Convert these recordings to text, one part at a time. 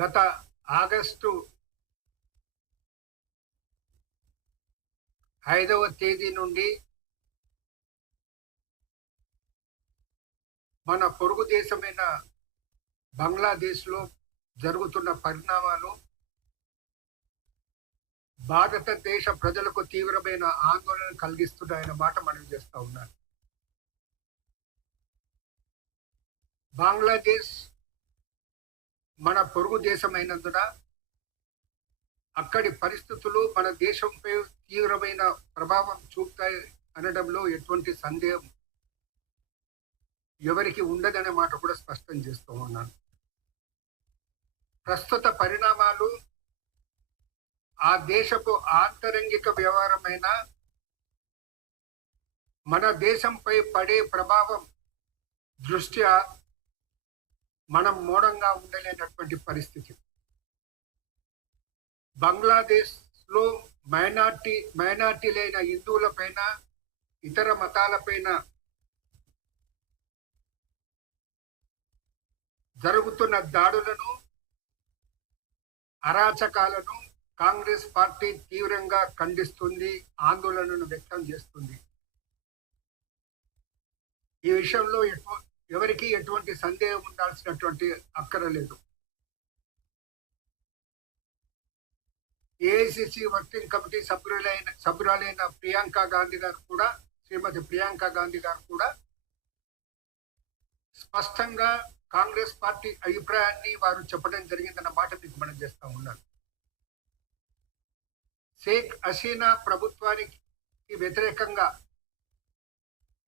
గత ఆగస్టు 5వ తేదీ నుండి మన పొరుగు దేశమైన బంగ్లాదేశ్లో జరుగుతున్న పరిణామాలు భారతదేశ ప్రజలకు తీవ్రమైన ఆందోళన కలిగిస్తున్నాయన్న మాట మనం చేస్తా ఉన్నాను. బంగ్లాదేశ్ మన పొరుగు దేశమైనందున అక్కడి పరిస్థితులు మన దేశంపై తీవ్రమైన ప్రభావం చూపుతాయి అనడంలో ఎటువంటి సందేహం ఎవరికి ఉండదనే మాట కూడా స్పష్టం చేస్తూ ఉన్నాను. ప్రస్తుత పరిణామాలు ఆ దేశపు ఆంతరంగిక వ్యవహారమైన మన దేశంపై పడే ప్రభావం దృష్ట్యా మనం మౌనంగా ఉండలేనటువంటి పరిస్థితి. బంగ్లాదేశ్లో మైనార్టీలైన హిందువులపైన ఇతర మతాలపైన జరుగుతున్న దాడులను, అరాచకాలను కాంగ్రెస్ పార్టీ తీవ్రంగా ఖండిస్తుంది, ఆందోళనను వ్యక్తం చేస్తుంది. ఈ విషయంలో ఎవరికి ఎటువంటి సందేహం ఉండాల్సినటువంటి అక్కరలేదు. ఏఐసిసి వర్కింగ్ కమిటీ సభ్యురాలైన శ్రీమతి ప్రియాంక గాంధీ గారు కూడా స్పష్టంగా కాంగ్రెస్ పార్టీ అభిప్రాయాన్ని వారు చెప్పడం జరిగిందన్న మాట మీకు మనం చేస్తా ఉన్నాను. షేక్ హసీనా ప్రభుత్వానికి వ్యతిరేకంగా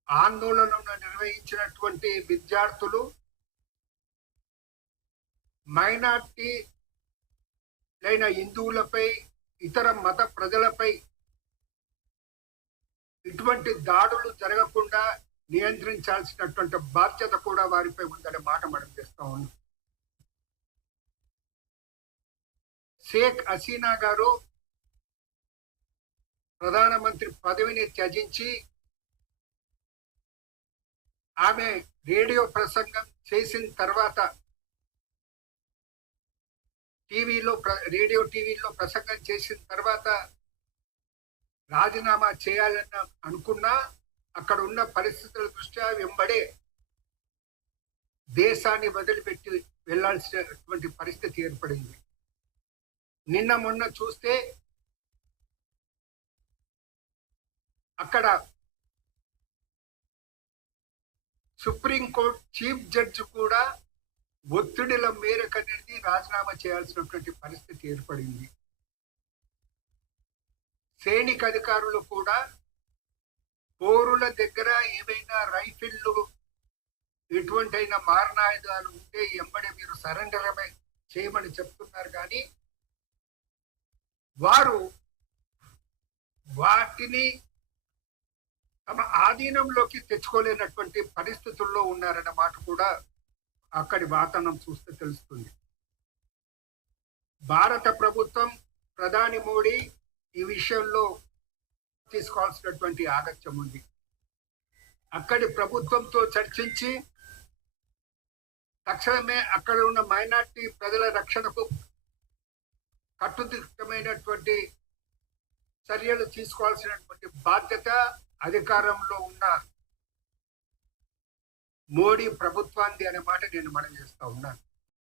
ఆందోళనను నిర్వహించినటువంటి విద్యార్థులు, మైనార్టీలైన హిందువులపై, ఇతర మత ప్రజలపై ఇటువంటి దాడులు జరగకుండా నియంత్రించాల్సినటువంటి బాధ్యత కూడా వారిపై ఉందనే మాట మనం చేస్తా ఉన్నాం. షేక్ హసీనా గారు ప్రధానమంత్రి పదవిని త్యజించి ఆమె రేడియో ప్రసంగం చేసిన తర్వాత రేడియో టీవీలో ప్రసంగం చేసిన తర్వాత రాజీనామా చేయాలని అనుకున్నా అక్కడ ఉన్న పరిస్థితుల దృష్ట్యా వెంబడే దేశాన్ని వదిలిపెట్టి వెళ్లాల్సినటువంటి పరిస్థితి ఏర్పడింది. నిన్న మొన్న చూస్తే అక్కడ సుప్రీంకోర్టు చీఫ్ జడ్జి కూడా ఒత్తిడిల మేరకు అనేది రాజీనామా చేయాల్సినటువంటి పరిస్థితి ఏర్పడింది. సైనిక అధికారులు కూడా పౌరుల దగ్గర ఏవైనా రైఫిళ్లు, ఎటువంటి అయినా మారణాయుధాలు ఉంటే ఎంబడే మీరు సరెండర్ చేయమని చెప్తున్నారు, కానీ వారు వాటిని తమ ఆధీనంలోకి తెచ్చుకోలేనటువంటి పరిస్థితుల్లో ఉన్నారన్న మాట కూడా అక్కడి వాతావరణం చూస్తే తెలుస్తుంది. భారత ప్రభుత్వం, ప్రధాని మోడీ ఈ విషయంలో తీసుకోవాల్సినటువంటి ఆగత్యం ఉంది. అక్కడి ప్రభుత్వంతో చర్చించి తక్షణమే అక్కడ ఉన్న మైనార్టీ ప్రజల రక్షణకు కట్టుదిట్టమైనటువంటి చర్యలు తీసుకోవాల్సినటువంటి బాధ్యత అధికారంలో ఉన్న మోడీ ప్రభుత్వాన్ని అనే మాట నేను మనం చేస్తా ఉన్నాను.